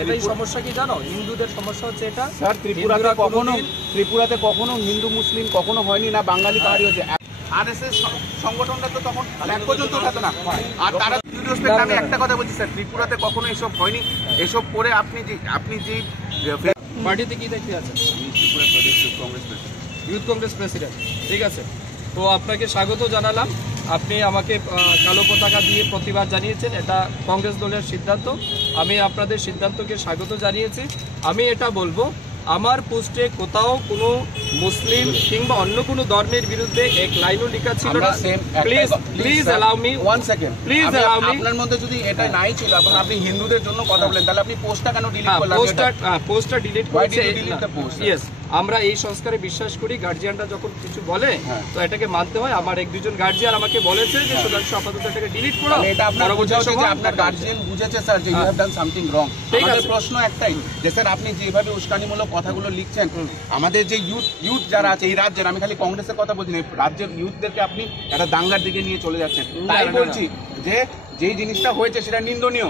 এটাই সমস্যা কি জানো, হিন্দুদের সমস্যা হচ্ছে এটা। স্যার ত্রিপুরাতে কখনো হিন্দু মুসলিম কখনো হয়নি, না বাঙালি পাহাড়ি হয়েছে। আরএসএস সংগঠনটা তো তখন এক পর্যন্ত উঠাতো না। আর তারা আমি একটা কথা বলছি স্যার, ত্রিপুরাতে কখনো এসব হয়নি। এসব করে আপনি যে পার্টিতে কি দেখতে আছেন? ইউথ কংগ্রেস প্রেসিডেন্ট, ঠিক আছে। তো আপনাকে স্বাগত জানালাম। আপনি আমাকে কালো পতাকা দিয়ে প্রতিবাদ জানিয়েছেন, এটা কংগ্রেস দলের সিদ্ধান্ত। আমি আপনাদের সিদ্ধান্তকে স্বাগত জানিয়েছি। আমি এটা বলবো, আমার পোস্টে কোথাও কোনো মুসলিম কিংবা অন্য কোনো ধর্মের বিরুদ্ধে এক লাইনও লেখা ছিল না। Please allow me one second, please allow me. আপনার মধ্যে যদি এটা নাই ছিল, এখন আপনি হিন্দুদের জন্য কথা বলেন, তাহলে আপনি পোস্টটা কেন ডিলিট করলেন? পোস্টটা ডিলিট করেছে। ইয়েস, আমরা এই সংস্কারে বিশ্বাস করি। গার্জিয়ানরা যখন কিছু বলে তো এটাকে মানতে হয়। আমার এক দুজন গার্জিয়ান আমাকে বলেছে যে সুধাংশু আপাতত এটাকে ডিলিট করো। এটা আপনার গার্জিয়ান বুঝেছে স্যার যে you have done something wrong. আমাদের প্রশ্ন একটাই যে স্যার, আপনি যেভাবে উস্কানিমূলক কথাগুলো লিখছেন, আমাদের যে ইউথ যারা আছে এই রাজ্যের, আমি খালি কংগ্রেসের কথা বলছি না, রাজ্যের ইউথদেরকে আপনি একটা দাঙ্গার দিকে নিয়ে চলে যাচ্ছেন। তাই বলছি যে যেই জিনিসটা হয়েছে সেটা নিন্দনীয়।